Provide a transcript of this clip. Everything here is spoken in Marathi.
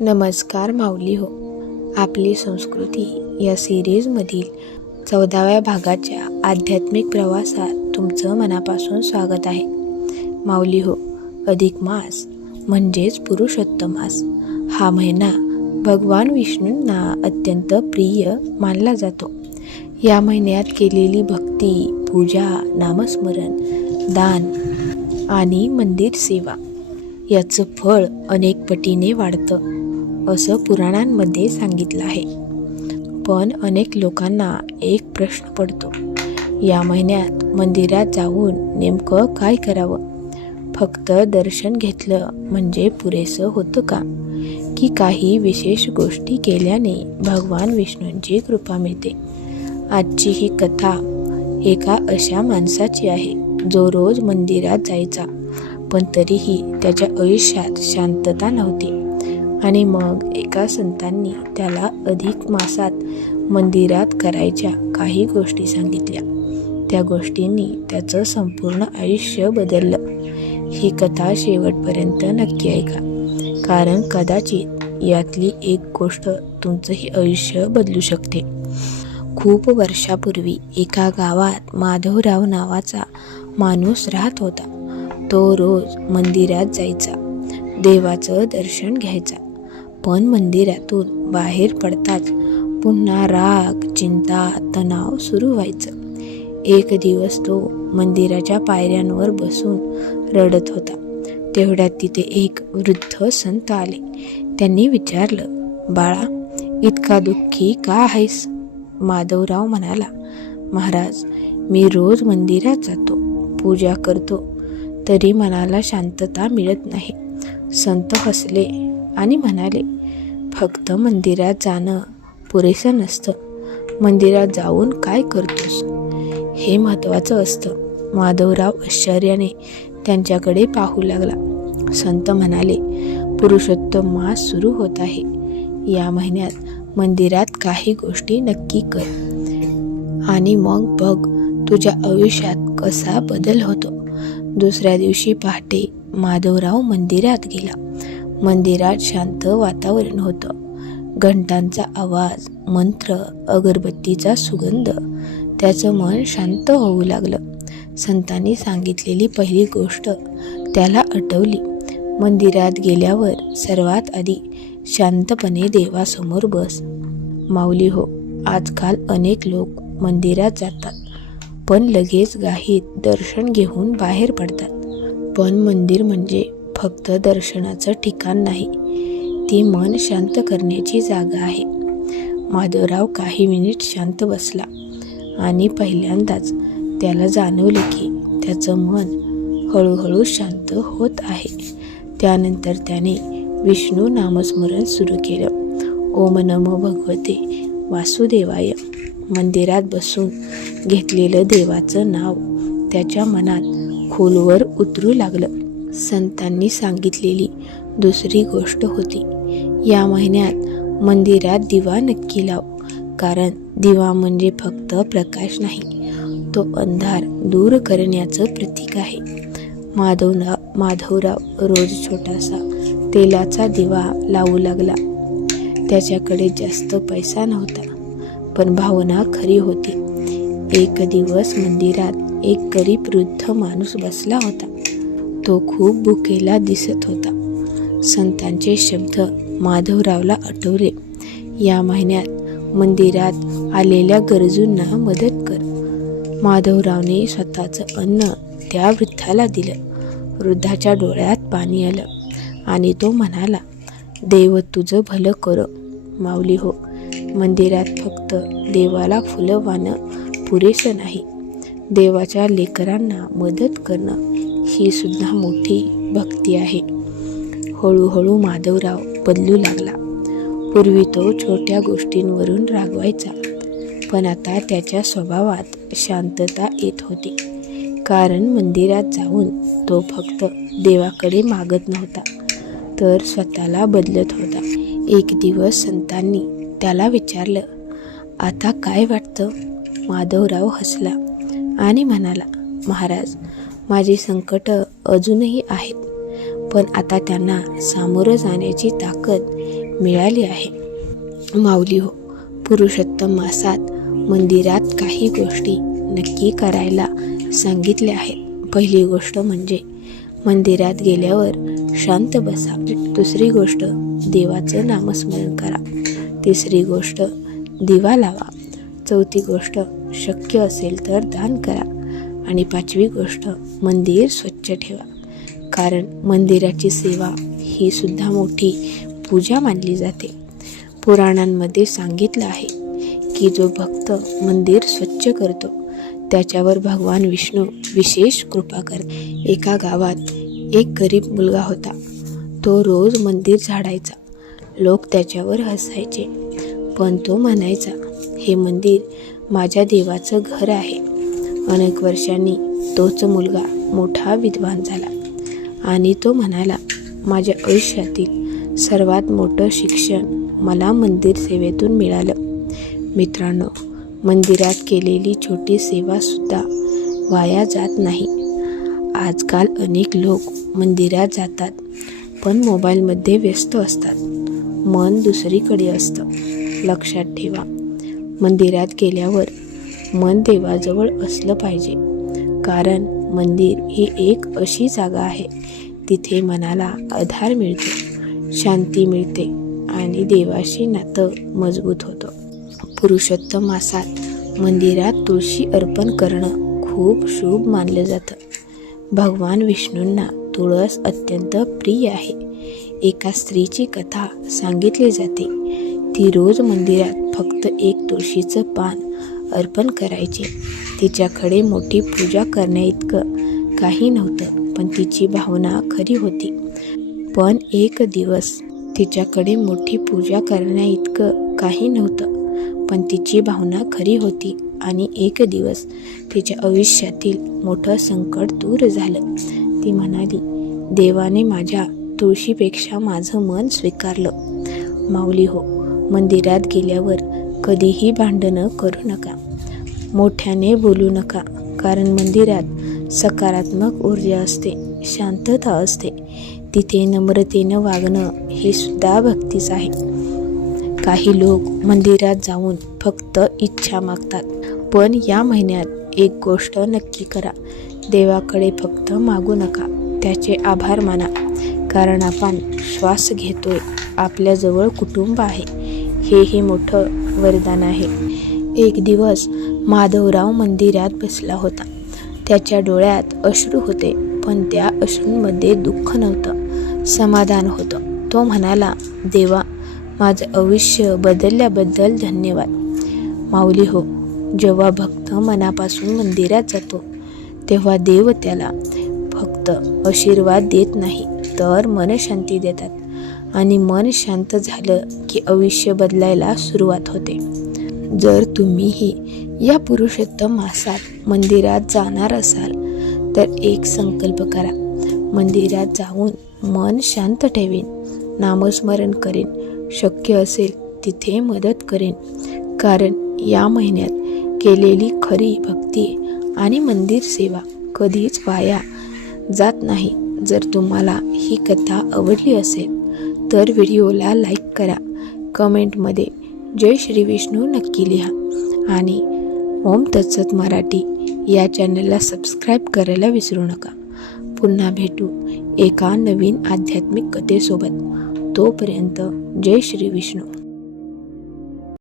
नमस्कार माऊली हो. आपली संस्कृती या सिरीजमधील 14व्या भागाच्या आध्यात्मिक प्रवासात तुमचं मनापासून स्वागत आहे. माऊली हो, अधिक मास म्हणजेच पुरुषोत्तम मास हा महिना भगवान विष्णूंना अत्यंत प्रिय मानला जातो. या महिन्यात केलेली भक्ती, पूजा, नामस्मरण, दान आणि मंदिर सेवा याचं फळ अनेक पटीने वाढतं असं पुराणांमध्ये सांगितलं आहे. पण अनेक लोकांना एक प्रश्न पडतो, या महिन्यात मंदिरात जाऊन नेमकं काय करावं? फक्त दर्शन घेतलं म्हणजे पुरेसं होतं का? की काही विशेष गोष्टी केल्याने भगवान विष्णूंची कृपा मिळते? आजची ही कथा एका अशा माणसाची आहे जो रोज मंदिरात जायचा, पण तरीही त्याच्या आयुष्यात शांतता नव्हती. आणि मग एका संतांनी त्याला अधिक मासात मंदिरात करायच्या काही गोष्टी सांगितल्या. त्या गोष्टींनी त्याचं संपूर्ण आयुष्य बदललं. ही कथा शेवटपर्यंत नक्की ऐका, कारण कदाचित यातली एक गोष्ट तुमचंही आयुष्य बदलू शकते. खूप वर्षापूर्वी एका गावात माधवराव नावाचा माणूस राहत होता. तो रोज मंदिरात जायचा, देवाचं दर्शन घ्यायचा. पण मंदिरातून बाहेर पडताच पुन्हा राग, चिंता, तणाव सुरू व्हायचं. एक दिवस तो मंदिराच्या पायऱ्यांवर बसून रडत होता. तेवढ्यात तिथे एक वृद्ध संत आले. त्यांनी विचारलं, बाळा, इतका दुःखी का आहेस? माधवराव म्हणाला, महाराज, मी रोज मंदिरात जातो, पूजा करतो, तरी मनाला शांतता मिळत नाही. संत हसले आणि म्हणाले, फक्त मंदिरात जाणं पुरेसं नसतं. मंदिरात जाऊन काय करतोस हे महत्त्वाचं असतं. माधवराव आश्चर्याने त्यांच्याकडे पाहू लागला. संत म्हणाले, पुरुषोत्तम मास सुरू होत आहे. या महिन्यात मंदिरात काही गोष्टी नक्की कर आणि मग बघ तुझ्या आयुष्यात कसा बदल होतो. दुसऱ्या दिवशी पहाटे माधवराव मंदिरात गेला. मंदिरात शांत वातावरण होतं. घंटांचा आवाज, मंत्र, अगरबत्तीचा सुगंध. त्याचं मन शांत होऊ लागलं. संतांनी सांगितलेली पहिली गोष्ट त्याला आठवली. मंदिरात गेल्यावर सर्वात आधी शांतपणे देवासमोर बस. माऊली हो, आजकाल अनेक लोक मंदिरात जातात, पण लगेच घाईत दर्शन घेऊन बाहेर पडतात. पण मंदिर म्हणजे फक्त दर्शनाचं ठिकाण नाही, ती मन शांत करण्याची जागा आहे. माधवराव काही मिनिट शांत बसला आणि पहिल्यांदाच त्याला जाणवले की त्याचं मन हळूहळू शांत होत आहे. त्यानंतर त्याने विष्णू नामस्मरण सुरू केलं. ओम नमो भगवते वासुदेवाय. मंदिरात बसून घेतलेलं देवाचं नाव त्याच्या मनात खोलवर उतरू लागलं. संतांनी सांगितलेली दुसरी गोष्ट होती, या महिन्यात मंदिरात दिवा नक्की लाव, कारण दिवा म्हणजे फक्त प्रकाश नाही, तो अंधार दूर करण्याचं प्रतीक आहे. माधवराव रोज छोटासा तेलाचा दिवा लावू लागला. त्याच्याकडे जास्त पैसा नव्हता, पण भावना खरी होती. एक दिवस मंदिरात एक गरीब वृद्ध माणूस बसला होता. तो खूप भुकेला दिसत होता. संतांचे शब्द माधवरावला आठवले, या महिन्यात मंदिरात आलेल्या गरजूंना मदत कर. माधवरावने स्वतःचं अन्न त्या वृद्धाला दिलं. वृद्धाच्या डोळ्यात पाणी आलं आणि तो म्हणाला, देव तुझं भलं करो. माऊली हो, मंदिरात फक्त देवाला फुलं वाहणं पुरेसं नाही, देवाच्या लेकरांना मदत करणं ही सुद्धा मोठी भक्ती आहे. हळूहळू माधवराव बदलू लागला. पूर्वी तो छोट्या गोष्टींवरून रागवायचा, पण आता त्याच्या स्वभावात शांतता येत होती, कारण मंदिरात जाऊन तो फक्त देवाकडे मागत नव्हता, तर स्वतःला बदलत होता. एक दिवस संतांनी त्याला विचारलं, आता काय वाटतं? माधवराव हसला आणि म्हणाला, महाराज, माझी संकटं अजूनही आहेत, पण आता त्यांना सामोरं जाण्याची ताकद मिळाली आहे. माऊली हो, पुरुषोत्तम मासात मंदिरात काही गोष्टी नक्की करायला सांगितल्या आहेत. पहिली गोष्ट म्हणजे मंदिरात गेल्यावर शांत बसा. दुसरी गोष्ट देवाचं नामस्मरण करा. तिसरी गोष्ट दिवा लावा. चौथी गोष्ट शक्य असेल तर दान करा. आणि पाचवी गोष्ट मंदिर स्वच्छ ठेवा, कारण मंदिराची सेवा ही सुद्धा मोठी पूजा मानली जाते. पुराणांमध्ये सांगितलं आहे की जो भक्त मंदिर स्वच्छ करतो त्याच्यावर भगवान विष्णू विशेष कृपा करतात. एका गावात एक गरीब मुलगा होता. तो रोज मंदिर झाडायचा. लोक त्याच्यावर हसायचे, पण तो म्हणायचा, हे मंदिर माझ्या देवाचं घर आहे. अनेक वर्षांनी तोच मुलगा मोठा विद्वान झाला आणि तो म्हणाला, माझ्या आयुष्यातील सर्वात मोठं शिक्षण मला मंदिर सेवेतून मिळालं. मित्रांनो, मंदिरात केलेली छोटी सेवासुद्धा वाया जात नाही. आजकाल अनेक लोक मंदिरात जातात पण मोबाईलमध्ये व्यस्त असतात. मन दुसरीकडे असतं. लक्षात ठेवा, मंदिरात गेल्यावर मन देवाजवळ असलं पाहिजे, कारण मंदिर ही एक अशी जागा आहे तिथे मनाला आधार मिळतो, शांती मिळते आणि देवाशी नातं मजबूत होतं. पुरुषोत्तम मासात मंदिरात तुळशी अर्पण करणं खूप शुभ मानलं जातं. भगवान विष्णूंना तुळस अत्यंत प्रिय आहे. एका स्त्रीची कथा सांगितली जाते. ती रोज मंदिरात फक्त एक तुळशीचं पान अर्पण करायची. तिच्याकडे मोठी पूजा करण्याइतकं काही नव्हतं, पण तिची भावना खरी होती. पण एक दिवस तिच्याकडे मोठी पूजा करण्याइतकं काही नव्हतं, पण तिची भावना खरी होती आणि एक दिवस तिच्या आयुष्यातील मोठं संकट दूर झालं. ती म्हणाली, देवाने माझ्या तुळशीपेक्षा माझं मन स्वीकारलं. माऊली हो, मंदिरात गेल्यावर कधीही भांडणं करू नका, मोठ्याने बोलू नका, कारण मंदिरात सकारात्मक ऊर्जा असते, शांतता असते. तिथे नम्रतेनं वागणं ही सुद्धा भक्तीच आहे. काही लोक मंदिरात जाऊन फक्त इच्छा मागतात, पण या महिन्यात एक गोष्ट नक्की करा, देवाकडे फक्त मागू नका, त्याचे आभार माना, कारण आपण श्वास घेतोय, आपल्याजवळ कुटुंब आहे, हेही मोठं वरदान आहे. एक दिवस माधवराव मंदिरात बसला होता. त्याच्या डोळ्यात अश्रू होते, पण त्या अश्रूंमध्ये दुःख नव्हतं, समाधान होतं. तो म्हणाला, देवा, माझं आयुष्य बदलल्याबद्दल धन्यवाद. माऊली हो, जेव्हा भक्त मनापासून मंदिरात जातो तेव्हा देव त्याला फक्त आशीर्वाद देत नाही, तर मनशांती देतात आणि मन शांत झालं की आयुष्य बदलायला सुरुवात होते. जर तुम्हीही या पुरुषोत्तम मासात मंदिरात जाणार असाल तर एक संकल्प करा, मंदिरात जाऊन मन शांत ठेवीन, नामस्मरण करेन, शक्य असेल तिथे मदत करेन, कारण या महिन्यात केलेली खरी भक्ती आणि मंदिर सेवा कधीच वाया जात नाही. जर तुम्हाला ही कथा आवडली असेल तर व्हिडिओला लाईक करा, कमेंटमध्ये जय श्री विष्णू नक्की लिहा आणि ओम तत्सत मराठी या चॅनलला सबस्क्राईब करायला विसरू नका. पुन्हा भेटू एका नवीन आध्यात्मिक कथेसोबत. तोपर्यंत जय श्री विष्णू.